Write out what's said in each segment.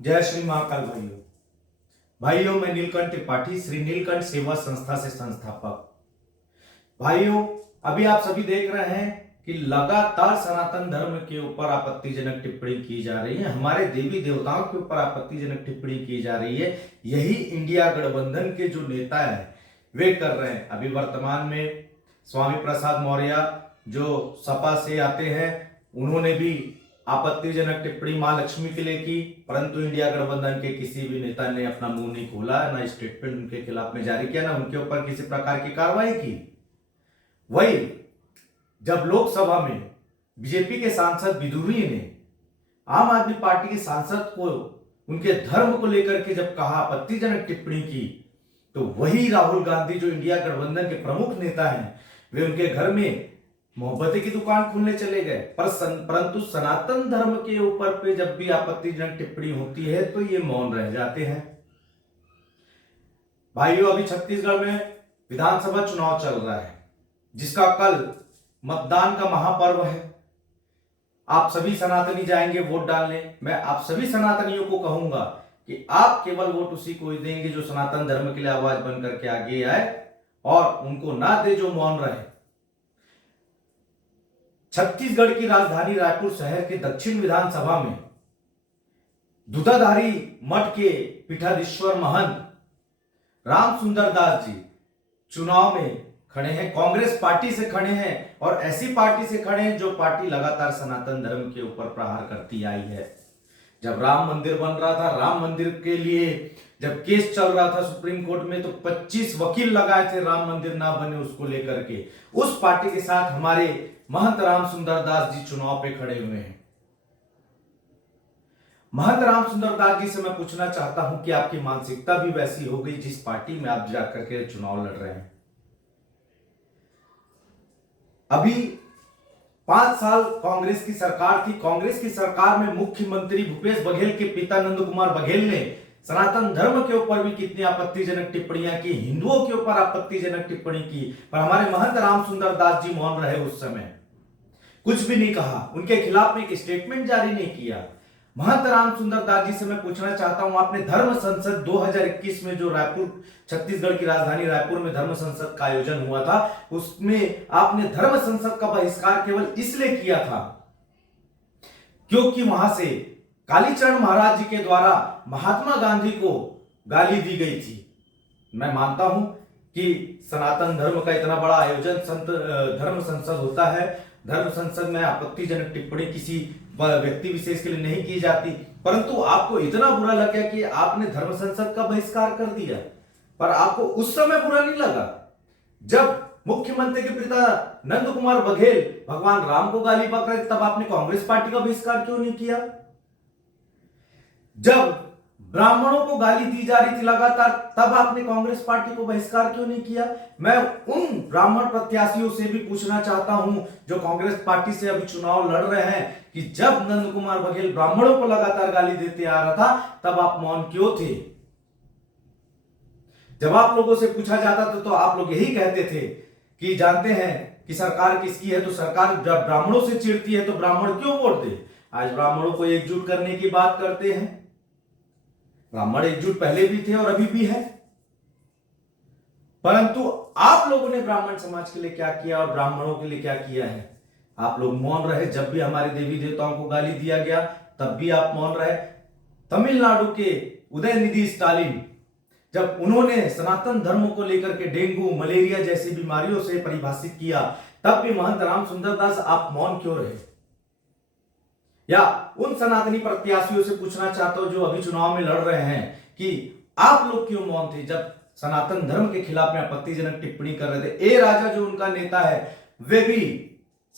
जय श्री महाकाल भाइयों मैं नीलकंठ त्रिपाठी श्री नीलकंठ सेवा संस्था से संस्थापक। भाइयों अभी आप सभी देख रहे हैं कि लगातार सनातन धर्म के ऊपर आपत्तिजनक टिप्पणी की जा रही है, हमारे देवी देवताओं के ऊपर आपत्तिजनक टिप्पणी की जा रही है। यही इंडिया गठबंधन के जो नेता है वे कर रहे हैं। अभी वर्तमान में स्वामी प्रसाद मौर्य जो सपा से आते हैं उन्होंने भी आपत्तिजनक टिप्पणी मां लक्ष्मी के लिए की, परंतु इंडिया गठबंधन के किसी भी नेता ने अपना मुंह नहीं खोला, ना स्टेटमेंट उनके खिलाफ में जारी किया, ना उनके ऊपर किसी प्रकार की कार्रवाई की। वही जब लोकसभा में बीजेपी के सांसद विदुरी ने आम आदमी पार्टी के सांसद को उनके धर्म को लेकर के जब कहा, आपत्तिजनक टिप्पणी की, तो वही राहुल गांधी जो इंडिया गठबंधन के प्रमुख नेता हैं वे उनके घर में मोहब्बती की दुकान खोलने चले गए। परंतु सनातन धर्म के ऊपर पे जब भी आपत्तिजनक टिप्पणी होती है तो ये मौन रह जाते हैं। भाइयों अभी छत्तीसगढ़ में विधानसभा चुनाव चल रहा है जिसका कल मतदान का महापर्व है। आप सभी सनातनी जाएंगे वोट डालने। मैं आप सभी सनातनियों को कहूंगा कि आप केवल वोट उसी को देंगे जो सनातन धर्म के लिए आवाज बन करके आगे आए और उनको ना दे जो मौन रहे। छत्तीसगढ़ की राजधानी रायपुर शहर के दक्षिण विधानसभा में दूधाधारी मठ के पीठाधीश्वर महंत राम सुंदर दास जी चुनाव में खड़े हैं, कांग्रेस पार्टी से खड़े हैं और ऐसी पार्टी से खड़े हैं जो पार्टी लगातार सनातन धर्म के ऊपर प्रहार करती आई है। जब राम मंदिर बन रहा था, राम मंदिर के लिए जब केस चल रहा था सुप्रीम कोर्ट में, तो 25 वकील लगाए थे राम मंदिर ना बने उसको लेकर के। उस पार्टी के साथ हमारे महंत राम सुंदर दास जी चुनाव पे खड़े हुए हैं। महंत राम सुंदर दास जी से मैं पूछना चाहता हूं कि आपकी मानसिकता भी वैसी हो गई जिस पार्टी में आप जाकर के चुनाव लड़ रहे हैं। अभी 5 साल कांग्रेस की सरकार थी। कांग्रेस की सरकार में मुख्यमंत्री भूपेश बघेल के पिता नंद कुमार बघेल ने सनातन धर्म के ऊपर भी कितनी आपत्तिजनक टिप्पणियां की, हिंदुओं के ऊपर आपत्तिजनक टिप्पणी की, पर हमारे महंत राम सुंदर दास जी मौन रहे। उस समय कुछ भी नहीं कहा, उनके खिलाफ में एक स्टेटमेंट जारी नहीं किया। महंत राम सुंदर दास जी से मैं पूछना चाहता हूं, आपने धर्म संसद 2021 में जो रायपुर छत्तीसगढ़ की राजधानी रायपुर में धर्म संसद का आयोजन हुआ था, उसमें आपने धर्म संसद का बहिष्कार केवल इसलिए किया था क्योंकि वहां से कालीचरण महाराज जी के द्वारा महात्मा गांधी को गाली दी गई थी। मैं मानता हूं कि सनातन धर्म का इतना बड़ा आयोजन धर्म संसद होता है, धर्म संसद में आपत्तिजनक टिप्पणी किसी व्यक्ति विशेष के लिए नहीं की जाती, परंतु आपको इतना बुरा लग गया कि आपने धर्म संसद का बहिष्कार कर दिया। पर आपको उस समय बुरा नहीं लगा जब मुख्यमंत्री के पिता नंद कुमार बघेल भगवान राम को गाली बक रहे, तब आपने कांग्रेस पार्टी का बहिष्कार क्यों नहीं किया? जब ब्राह्मणों को गाली दी जा रही थी लगातार, तब आपने कांग्रेस पार्टी को बहिष्कार क्यों नहीं किया? मैं उन ब्राह्मण प्रत्याशियों से भी पूछना चाहता हूं जो कांग्रेस पार्टी से अभी चुनाव लड़ रहे हैं कि जब नंद कुमार बघेल ब्राह्मणों को लगातार गाली देते आ रहा था तब आप मौन क्यों थे? जब आप लोगों से पूछा जाता था तो आप लोग यही कहते थे कि जानते हैं कि सरकार किसकी है, तो सरकार जब ब्राह्मणों से चिढ़ती है तो ब्राह्मण क्यों वोट दे। आज ब्राह्मणों को एकजुट करने की बात करते हैं। ब्राह्मण एकजुट पहले भी थे और अभी भी है, परंतु आप लोगों ने ब्राह्मण समाज के लिए क्या किया और ब्राह्मणों के लिए क्या किया है? आप लोग मौन रहे। जब भी हमारे देवी देवताओं को गाली दिया गया तब भी आप मौन रहे। तमिलनाडु के उदयनिधि स्टालिन जब उन्होंने सनातन धर्म को लेकर के डेंगू मलेरिया जैसी बीमारियों से परिभाषित किया, तब भी महंत राम सुंदर दास आप मौन क्यों रहे? या उन सनातनी प्रत्याशियों से पूछना चाहता हूं जो अभी चुनाव में लड़ रहे हैं कि आप लोग क्यों मौन थे जब सनातन धर्म के खिलाफ में आपत्तिजनक टिप्पणी कर रहे थे। ए राजा जो उनका नेता है वे भी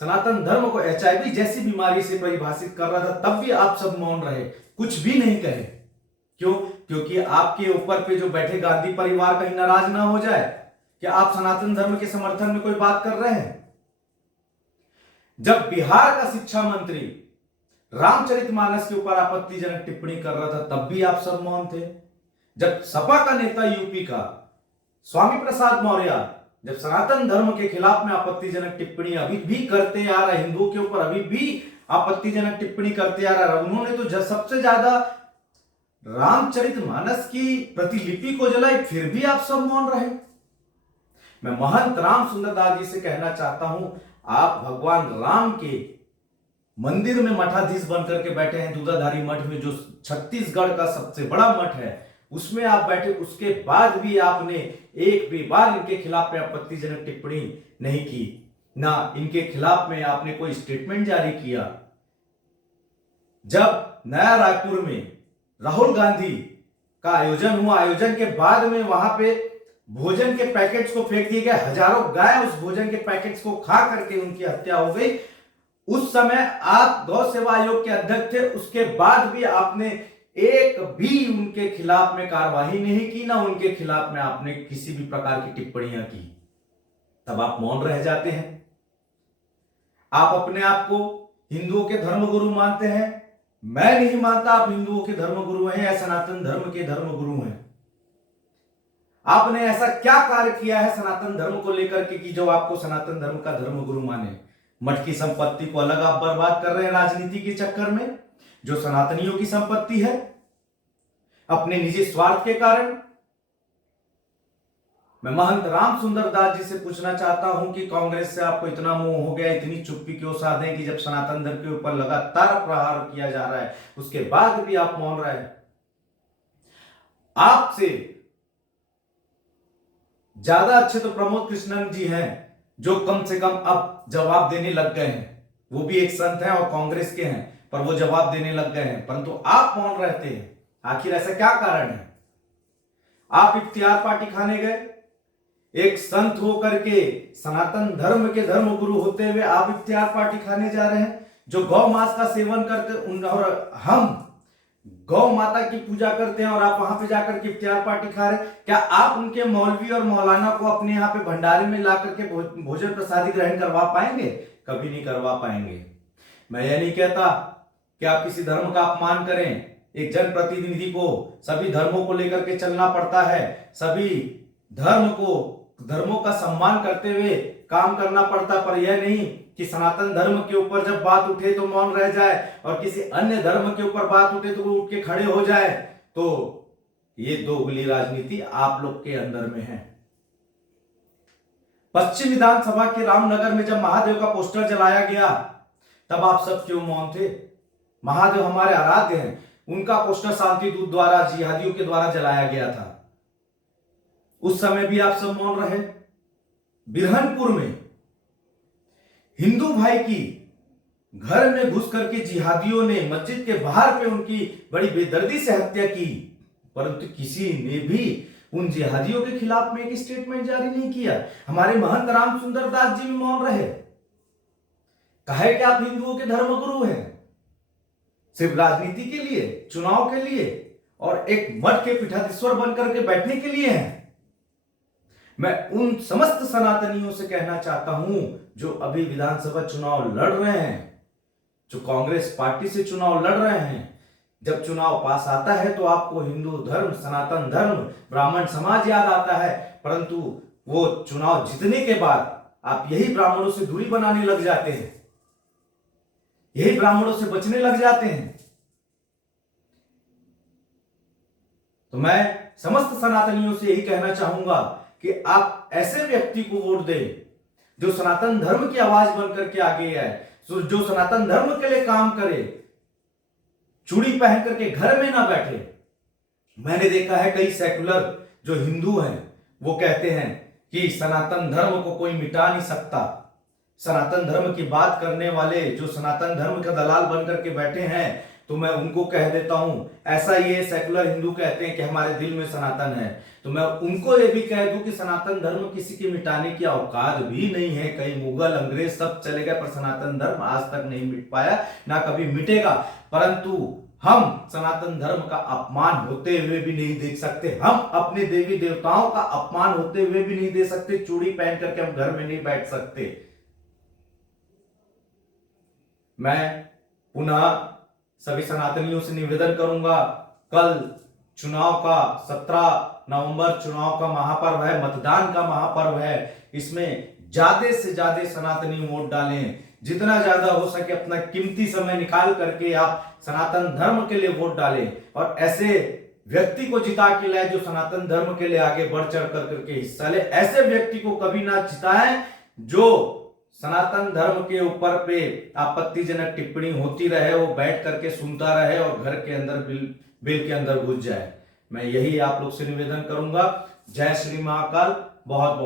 सनातन धर्म को HIV जैसी बीमारी से परिभाषित कर रहा था, तब भी आप सब मौन रहे, कुछ भी नहीं कहे। क्यों? क्योंकि आपके ऊपर पे जो बैठे गांधी परिवार कहीं नाराज ना हो जाए कि आप सनातन धर्म के समर्थन में कोई बात कर रहे हैं। जब बिहार का शिक्षा मंत्री रामचरितमानस के ऊपर आपत्तिजनक टिप्पणी कर रहा था तब भी आप सब मौन थे। जब सपा का नेता यूपी का स्वामी प्रसाद मौर्य जब सनातन धर्म के खिलाफ में आपत्तिजनक टिप्पणी अभी भी करते आ रहा है, हिंदुओं के ऊपर अभी भी आपत्तिजनक टिप्पणी करते आ रहा है, उन्होंने तो सबसे ज्यादा रामचरितमानस की प्रतिलिपि को जलाई, फिर भी आप सब मौन रहे। मैं महंत राम सुंदर दास जी से कहना चाहता हूं, आप भगवान राम के मंदिर में मठाधीश बनकर के बैठे हैं, दूधाधारी मठ में, जो छत्तीसगढ़ का सबसे बड़ा मठ है, उसमें आप बैठे। उसके बाद भी आपने एक भी बार इनके खिलाफ में आपत्तिजनक टिप्पणी नहीं की, ना इनके खिलाफ में आपने कोई स्टेटमेंट जारी किया। जब नया रायपुर में राहुल गांधी का आयोजन हुआ, आयोजन के बाद में वहां पे भोजन के पैकेट्स को फेंक दिए गए, हजारों गाय उस भोजन के पैकेट्स को खा करके उनकी हत्या हो गई। उस समय आप गौ सेवा आयोग के अध्यक्ष थे, उसके बाद भी आपने एक भी उनके खिलाफ में कार्रवाई नहीं की, ना उनके खिलाफ में आपने किसी भी प्रकार की टिप्पणियां की। तब आप मौन रह जाते हैं। आप अपने आप को हिंदुओं के धर्मगुरु मानते हैं। मैं नहीं मानता आप हिंदुओं के धर्मगुरु हैं या सनातन धर्म के धर्मगुरु हैं। आपने ऐसा क्या कार्य किया है सनातन धर्म को लेकर के कि जो आपको सनातन धर्म का धर्मगुरु माने? मठ की संपत्ति को अलग आप बर्बाद कर रहे हैं राजनीति के चक्कर में, जो सनातनियों की संपत्ति है, अपने निजी स्वार्थ के कारण। मैं महंत राम सुंदर दास जी से पूछना चाहता हूं कि कांग्रेस से आपको इतना मोह हो गया, इतनी चुप्पी क्यों साधे कि जब सनातन धर्म के ऊपर लगातार प्रहार किया जा रहा है उसके बाद भी आप मौन रहे हैं? आपसे ज्यादा अच्छे तो प्रमोद कृष्णन जी हैं, जो कम से कम अब जवाब देने लग गए हैं। वो भी एक संत हैं और कांग्रेस के हैं, पर वो जवाब देने लग गए हैं, परंतु आप मौन रहते हैं। आखिर ऐसा क्या कारण है? आप इफ्तियार पार्टी खाने गए, एक संत होकर के, सनातन धर्म के धर्मगुरु होते हुए आप इफ्तियार पार्टी खाने जा रहे हैं। जो गौ मांस का सेवन करते, और हम गौ माता की पूजा करते हैं और आप वहां पे जाकर के इफ्तियार पार्टी खा रहे हैं। क्या आप उनके मौलवी और मौलाना को अपने यहाँ पे भंडारे में ला करके भोजन प्रसादी ग्रहण करवा पाएंगे? कभी नहीं करवा पाएंगे। मैं यह नहीं कहता कि आप किसी धर्म का अपमान करें। एक जनप्रतिनिधि को सभी धर्मों को लेकर के चलना पड़ता है, सभी धर्मों का सम्मान करते हुए काम करना पड़ता, पर यह नहीं कि सनातन धर्म के ऊपर जब बात उठे तो मौन रह जाए और किसी अन्य धर्म के ऊपर बात उठे तो वो उठ के खड़े हो जाए। तो ये दोगली राजनीति आप लोग के अंदर में है। पश्चिम विधानसभा के रामनगर में जब महादेव का पोस्टर जलाया गया तब आप सब क्यों मौन थे? महादेव हमारे आराध्य हैं, उनका पोस्टर शांति दूत द्वारा, जिहादियों के द्वारा जलाया गया था, उस समय भी आप सब मौन रहे। बिरहनपुर में हिंदू भाई की घर में घुस करके जिहादियों ने मस्जिद के बाहर पे उनकी बड़ी बेदर्दी से हत्या की, परंतु किसी ने भी उन जिहादियों के खिलाफ में एक स्टेटमेंट जारी नहीं किया। हमारे महंत राम सुंदर दास जी भी मौन रहे। कहे कि आप हिंदुओं के धर्मगुरु हैं, सिर्फ राजनीति के लिए, चुनाव के लिए और एक मठ के पीठाधीश्वर बनकर के बैठने के लिए हैं। मैं उन समस्त सनातनियों से कहना चाहता हूं जो अभी विधानसभा चुनाव लड़ रहे हैं, जो कांग्रेस पार्टी से चुनाव लड़ रहे हैं, जब चुनाव पास आता है तो आपको हिंदू धर्म, सनातन धर्म, ब्राह्मण समाज याद आता है, परंतु वो चुनाव जीतने के बाद आप यही ब्राह्मणों से दूरी बनाने लग जाते हैं, यही ब्राह्मणों से बचने लग जाते हैं। तो मैं समस्त सनातनियों से यही कहना चाहूंगा कि आप ऐसे व्यक्ति को वोट दें जो सनातन धर्म की आवाज बनकर के आगे है, जो सनातन धर्म के लिए काम करे, चूड़ी पहन करके घर में ना बैठे। मैंने देखा है कई सेकुलर जो हिंदू हैं वो कहते हैं कि सनातन धर्म को कोई मिटा नहीं सकता। सनातन धर्म की बात करने वाले जो सनातन धर्म का दलाल बनकर के बैठे हैं, तो मैं उनको कह देता हूं, ऐसा ये सेकुलर हिंदू कहते हैं कि हमारे दिल में सनातन है, तो मैं उनको ये भी कह दूं कि सनातन धर्म किसी के मिटाने की औकात भी नहीं है। कई मुगल, अंग्रेज सब चले गए, पर सनातन धर्म आज तक नहीं मिट पाया, ना कभी मिटेगा। परंतु हम सनातन धर्म का अपमान होते हुए भी नहीं देख सकते, हम अपने देवी देवताओं का अपमान होते हुए भी नहीं दे सकते, चूड़ी पहन करके हम घर में नहीं बैठ सकते। मैं पुनः सभी सनातनियों से निवेदन करूंगा, कल चुनाव का 17 नवंबर चुनाव का महापर्व है, मतदान का महापर्व है। इसमें ज्यादा से ज्यादा सनातनी वोट डालें, जितना ज्यादा हो सके अपना कीमती समय निकाल करके आप सनातन धर्म के लिए वोट डालें और ऐसे व्यक्ति को जिता के लाए जो सनातन धर्म के लिए आगे बढ़ चढ़ कर करके हिस्सा ले। ऐसे व्यक्ति को कभी ना जिताएं जो सनातन धर्म के ऊपर पे आपत्तिजनक टिप्पणी होती रहे, वो बैठ करके सुनता रहे और घर के अंदर बिल के अंदर घुस जाए। मैं यही आप लोग से निवेदन करूंगा। जय श्री महाकाल। बहुत बहुत